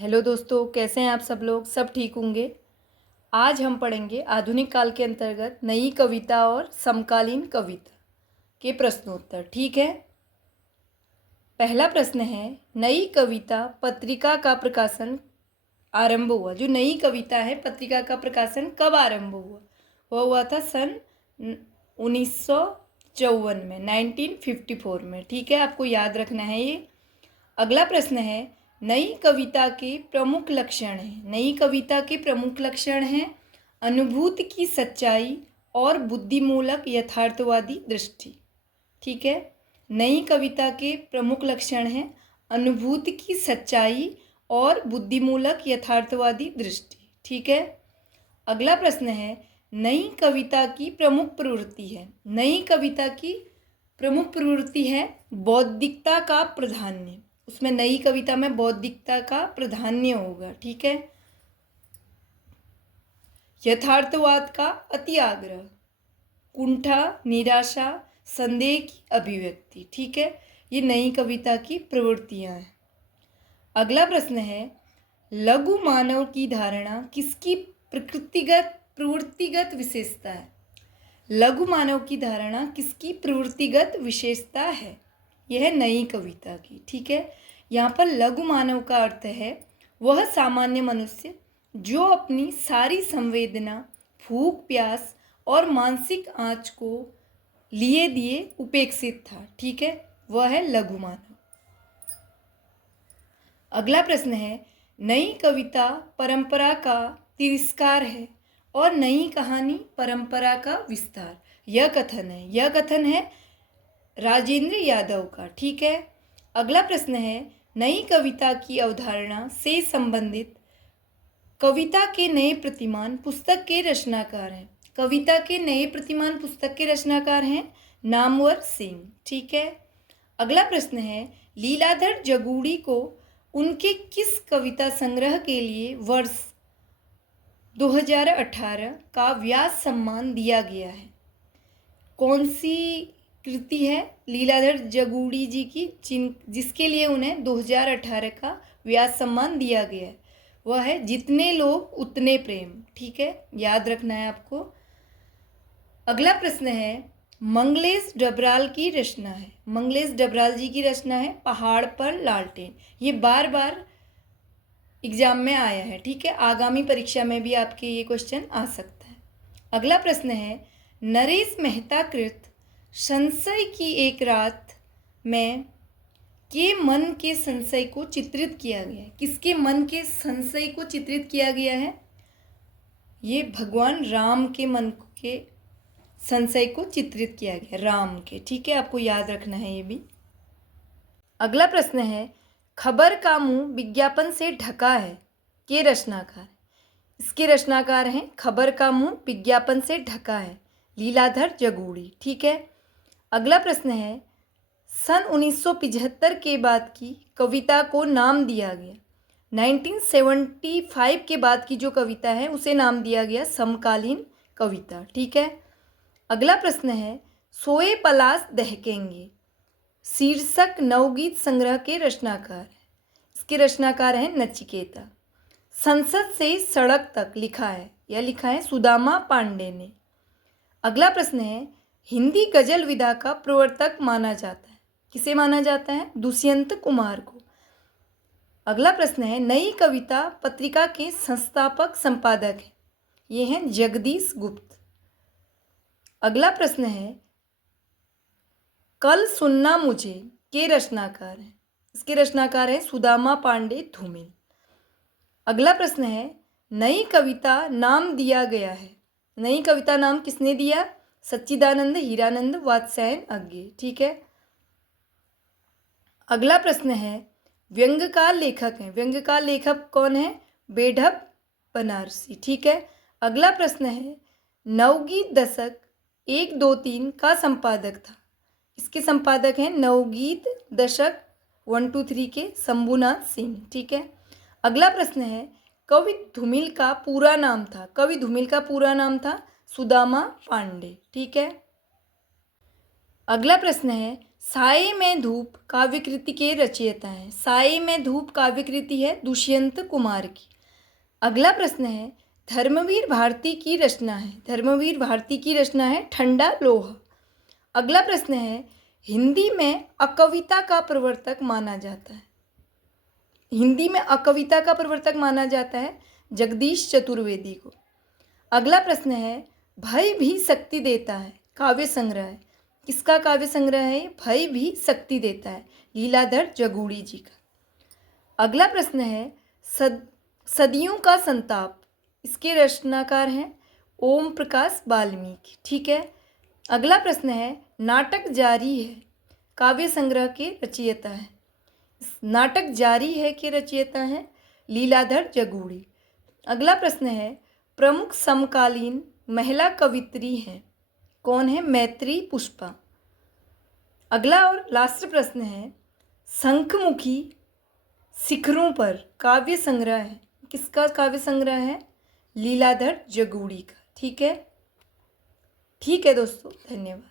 Hello दोस्तों, कैसे हैं आप सब लोग? सब ठीक होंगे। आज हम पढ़ेंगे आधुनिक काल के अंतर्गत नई कविता और समकालीन कविता के प्रश्नोत्तर। ठीक है। पहला प्रश्न है, नई कविता पत्रिका का प्रकाशन आरंभ हुआ। जो नई कविता है, पत्रिका का प्रकाशन कब आरंभ हुआ? वह हुआ था सन 1954 में, 1954 में। ठीक है, आपको याद रखना है ये। अगला प्रश्न है, नई कविता के प्रमुख लक्षण हैं। नई कविता के प्रमुख लक्षण हैं अनुभूति की सच्चाई और बुद्धिमूलक यथार्थवादी दृष्टि। ठीक है, नई कविता के प्रमुख लक्षण हैं अनुभूति की सच्चाई और बुद्धिमूलक यथार्थवादी दृष्टि। ठीक है। अगला प्रश्न है, नई कविता की प्रमुख प्रवृत्ति है। नई कविता की प्रमुख प्रवृत्ति है बौद्धिकता का प्राधान्य। उसमें नई कविता में बौद्धिकता का प्राधान्य होगा। ठीक है। यथार्थवाद का अति आग्रह, कुंठा, निराशा, संदेह की अभिव्यक्ति। ठीक है, ये नई कविता की प्रवृत्तियां हैं। अगला प्रश्न है, लघु मानव की धारणा किसकी प्रवृत्तिगत विशेषता है? लघु मानव की धारणा किसकी प्रवृत्तिगत विशेषता है? यह है नई कविता की। ठीक है, यहाँ पर लघु मानव का अर्थ है वह सामान्य मनुष्य जो अपनी सारी संवेदना, भूख, प्यास और मानसिक आँच को लिए दिए उपेक्षित था। ठीक है, वह है लघु मानव। अगला प्रश्न है, नई कविता परंपरा का तिरस्कार है और नई कहानी परंपरा का विस्तार। यह कथन है राजेंद्र यादव का। ठीक है। अगला प्रश्न है, नई कविता की अवधारणा से संबंधित कविता के नए प्रतिमान पुस्तक के रचनाकार हैं। कविता के नए प्रतिमान पुस्तक के रचनाकार हैं नामवर सिंह। ठीक है। अगला प्रश्न है, लीलाधर जगूड़ी को उनके किस कविता संग्रह के लिए वर्ष 2018 का व्यास सम्मान दिया गया है? कौन सी कृति है लीलाधर जगूड़ी जी की जिसके लिए उन्हें 2018 का व्यास सम्मान दिया गया है? वह है जितने लोग उतने प्रेम। ठीक है, याद रखना है आपको। अगला प्रश्न है, मंगलेश डबराल की रचना है। मंगलेश डबराल जी की रचना है पहाड़ पर लालटेन। ये बार बार एग्जाम में आया है। ठीक है, आगामी परीक्षा में भी आपके ये क्वेश्चन आ सकता है। अगला प्रश्न है, नरेश मेहता कृत संशय की एक रात में के मन के संशय को चित्रित किया गया है। किसके मन के संशय को चित्रित किया गया है? ये भगवान राम के मन के संशय को चित्रित किया गया, राम के। ठीक है, आपको याद रखना है ये भी। अगला प्रश्न है, खबर का मुंह विज्ञापन से ढका है के रचनाकार। इसके रचनाकार हैं खबर का मुंह विज्ञापन से ढका है, लीलाधर जगूड़ी। ठीक है। अगला प्रश्न है, सन 1975 के बाद की कविता को नाम दिया गया। 1975 के बाद की जो कविता है उसे नाम दिया गया समकालीन कविता। ठीक है। अगला प्रश्न है, सोए पलाश दहकेंगे शीर्षक नवगीत संग्रह के रचनाकार है। इसके रचनाकार हैं नचिकेता। संसद से सड़क तक लिखा है, यह लिखा है सुदामा पांडे ने। अगला प्रश्न है, हिंदी गजल विधा का प्रवर्तक माना जाता है। किसे माना जाता है? दुष्यंत कुमार को। अगला प्रश्न है, नई कविता पत्रिका के संस्थापक संपादक हैं। ये हैं जगदीश गुप्त। अगला प्रश्न है, कल सुनना मुझे के रचनाकार हैं। इसके रचनाकार हैं सुदामा पांडे धूमिल। अगला प्रश्न है, नई कविता नाम दिया गया है। नई कविता नाम किसने दिया? सच्चिदानंद हीरानंद वात्स्यायन अज्ञे। ठीक है। अगला प्रश्न है, व्यंग्यकार लेखक हैं। व्यंग्यकार लेखक कौन है? बेढप बनारसी। ठीक है। अगला प्रश्न है, नवगीत दशक 1, 2, 3 का संपादक था। इसके संपादक हैं नवगीत दशक 1, 2, 3 के शंभुनाथ सिंह। ठीक है। अगला प्रश्न है, कवि धूमिल का पूरा नाम था। कवि धूमिल का पूरा नाम था सुदामा पांडे। ठीक है। अगला प्रश्न है, साए में धूप काव्यकृति के रचयिता हैं। साए में धूप काव्यकृति है दुष्यंत कुमार की। अगला प्रश्न है, धर्मवीर भारती की रचना है। धर्मवीर भारती की रचना है ठंडा लोहा। अगला प्रश्न है, हिंदी में अकविता का प्रवर्तक माना जाता है। हिंदी में अकविता का प्रवर्तक माना जाता है जगदीश चतुर्वेदी को। अगला प्रश्न है, भय भी शक्ति देता है काव्य संग्रह है। किसका काव्य संग्रह है? भय भी शक्ति देता है, लीलाधर जगूड़ी जी का। अगला प्रश्न है, सदियों का संताप, इसके रचनाकार हैं ओम प्रकाश वाल्मीकि। ठीक है। अगला प्रश्न है, नाटक जारी है काव्य संग्रह के रचयिता है। नाटक जारी है के रचयिता हैं लीलाधर जगूड़ी। अगला प्रश्न है, प्रमुख समकालीन महिला कवित्री हैं। कौन है? मैत्री पुष्पा। अगला और लास्ट प्रश्न है, शंखमुखी शिखरों पर काव्य संग्रह है। किसका काव्य संग्रह है? लीलाधर जगूड़ी का। ठीक है दोस्तों, धन्यवाद।